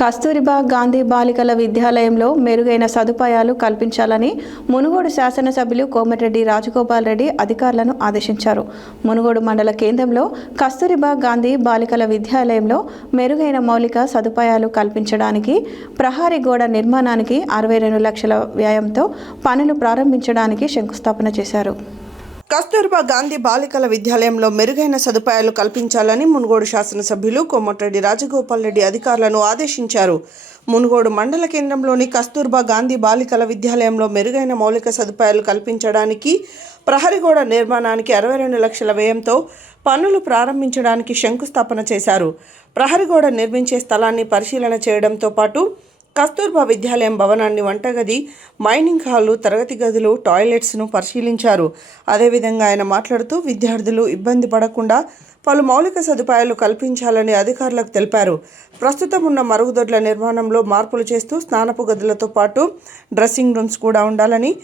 కస్తూరిబా గాంధీ బాలికల విద్యాలయంలో మెరుగైన సదుపాయాలు కల్పించాలని మునుగోడు శాసనసభ్యులు కోమటిరెడ్డి రాజగోపాల్ రెడ్డి అధికారులను ఆదేశించారు. మునుగోడు మండల కేంద్రంలో కస్తూరిబా గాంధీ బాలికల విద్యాలయంలో మెరుగైన మౌలిక సదుపాయాలు కల్పించడానికి, ప్రహరీ గోడ నిర్మాణానికి 62 లక్షల వ్యయంతో పనులు ప్రారంభించడానికి శంకుస్థాపన చేశారు. కస్తూర్బా గాంధీ బాలికల విద్యాలయంలో మెరుగైన సదుపాయాలు కల్పించాలని మునుగోడు శాసనసభ్యులు కోమటిరెడ్డి రాజగోపాల్ రెడ్డి అధికారులను ఆదేశించారు. మునుగోడు మండల కేంద్రంలోని కస్తూర్బా గాంధీ బాలికల విద్యాలయంలో మెరుగైన మౌలిక సదుపాయాలు కల్పించడానికి, ప్రహరీ గోడ నిర్మాణానికి 62 లక్షల వ్యయంతో పనులు ప్రారంభించడానికి శంకుస్థాపన చేశారు. ప్రహరీ గోడ నిర్మించే స్థలాన్ని పరిశీలన చేయడంతో పాటు కస్తూర్బా విద్యాలయం భవనాన్ని, వంటగది, మైనింగ్ హాలు, తరగతి గదులు, టాయిలెట్స్ను పరిశీలించారు. అదేవిధంగా ఆయన మాట్లాడుతూ విద్యార్థులు ఇబ్బంది పడకుండా పలు మౌలిక సదుపాయాలు కల్పించాలని అధికారులకు తెలిపారు. ప్రస్తుతం ఉన్న మరుగుదొడ్ల నిర్మాణంలో మార్పులు చేస్తూ స్నానపు గదులతో పాటు డ్రెస్సింగ్ రూమ్స్ కూడా ఉండాలని,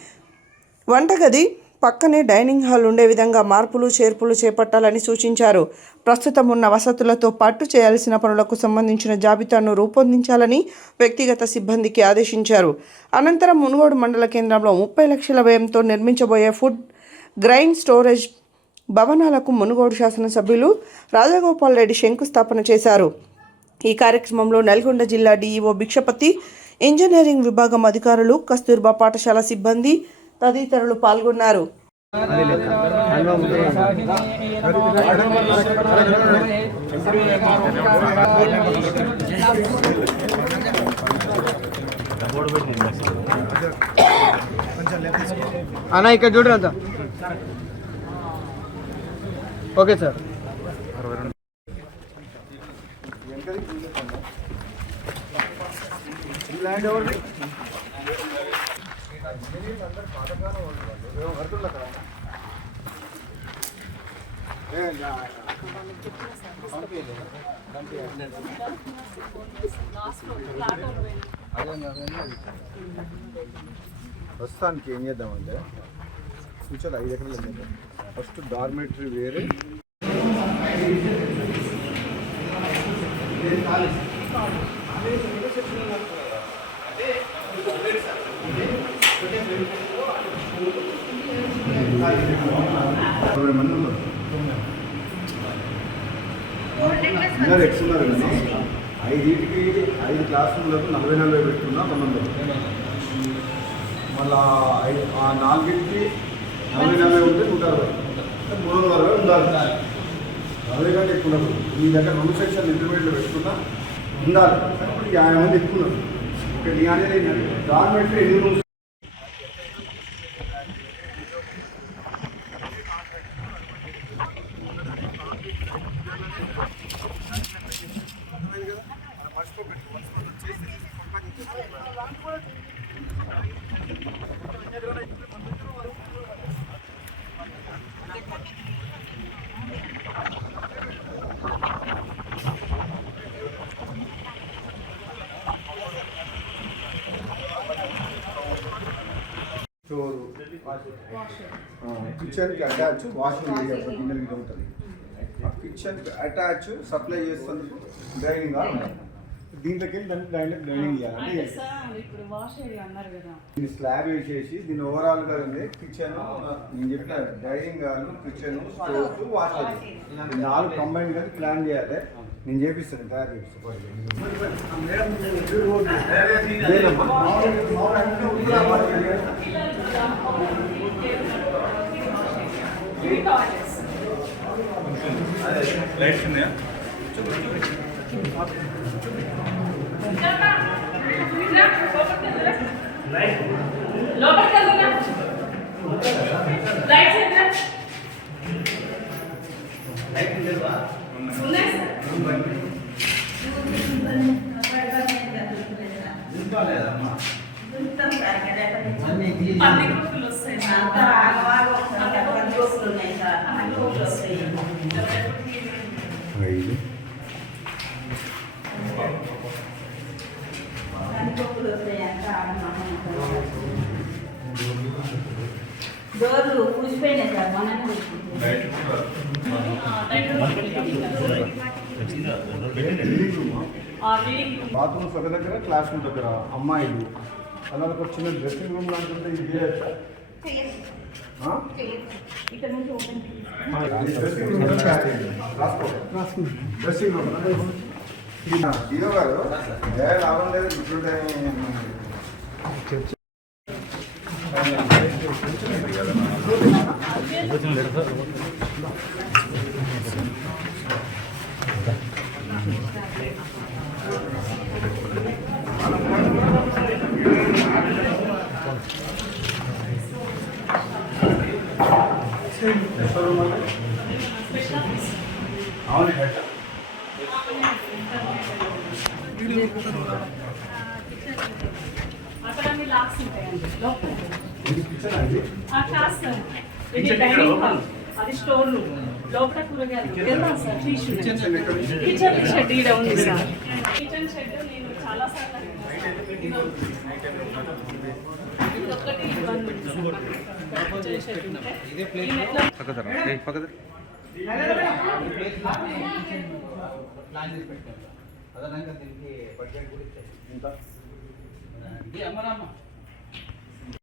వంటగది పక్కనే డైనింగ్ హాల్ ఉండే విధంగా మార్పులు చేర్పులు చేపట్టాలని సూచించారు. ప్రస్తుతం ఉన్న వసతులతో పాటు చేయాల్సిన పనులకు సంబంధించిన జాబితాను రూపొందించాలని వ్యక్తిగత సిబ్బందికి ఆదేశించారు. అనంతరం మునుగోడు మండల కేంద్రంలో 30 లక్షల వ్యయంతో నిర్మించబోయే ఫుడ్ గ్రైన్ స్టోరేజ్ భవనాలకు మునుగోడు శాసనసభ్యులు రాజగోపాల్ రెడ్డి శంకుస్థాపన చేశారు. ఈ కార్యక్రమంలో నల్గొండ జిల్లా డిఈఓ భిక్షపతి, ఇంజనీరింగ్ విభాగం అధికారులు, కస్తూర్బా పాఠశాల సిబ్బంది తదితరులు పాల్గొన్నారు. అన్న ఇక్కడ చూడరు అంతా ఓకే సార్. ప్రస్తుతానికి ఏం చేద్దామంటే ఫ్యూచర్ 5 ఎకరాలు చేద్దాం. ఫస్ట్ డార్మెటరీ వేరే, అందరు ఎక్స్తున్నారు కదా. 5 క్లాస్ రూమ్లకు 40-40 పెట్టుకున్నా 900. మళ్ళా 4కి 40-40 ఉంటే 160, 360 ఉండాలి. 40 కంటే ఎక్కువ ఉండదు. మీ దగ్గర 2 సెక్షన్ ఇంటర్మీడియట్లో పెట్టుకున్నా ఉండాలి. ఇప్పుడు 50 మంది ఎక్కున్నారు. ఇక్కడ నీ అనేది డార్మెటరీ 8 రూమ్స్. కిచెన్కి అటాచ్ వాషింగ్ ఏరియా గిన్నెలు గిన్నె ఉంటుంది. ఆ కిచెన్కి అటాచ్ సప్లై చేసేందుకు డైనింగ్ హాల్ ఉంటుంది. దీంట్లోకి వెళ్ళి దానికి డైనింగ్ చేయాలి. దీన్ని స్లాబ్ వేసేసి దీన్ని ఓవరాల్గా ఉంది కిచెన్, నేను చెప్పిన dining hall, kitchen, store, wash area 4 combine కానీ ప్లాన్ చేయాలి. నేను చేపిస్తాను, తయారు చేపిస్తాను. లైట్స్ ఉన్నాయా? డోర్లు కూసిపోయినాయి సార్, మొన్ననే రీడింగ్ బాత్రూమ్స్ ఒక దగ్గర క్లాస్ రూమ్ దగ్గర అమ్మాయిలు అలా ఒక చిన్న డ్రెస్సింగ్ రూమ్ లాంటి ఇది చేయొచ్చా? ఆ? ఇక్కడ నుంచి open dressing room dressing room ఇదో కాదు ఏ లాభం లేదు ఇప్పుడు అవును అక్కడ అన్ని లాక్స్ ఉంటాయండి లోపల ఇది కిచెన్ అండి ఆ క్లాస్ సార్ ఇది డైనింగ్ హాల్ అది స్టోర్ రూమ్ లోపల కూరగాయలు వెళ్దాం సార్ కిచెన్ షెడ్ ఈడ ఉంది సార్ కిచెన్ షెడ్ నేను చాలా సార్లు ఇదొక్కటి ఇబ్బంది ఉంది సార్. కిచెన్ షెడ్ ఉంటే ఈ మెట్ల ప్లాన్ చేసి పెట్టాను అదనంగా దీనికి బడ్జెట్ కూడా ఇచ్చారు ఇంత ఇది అమ్మరమ్మ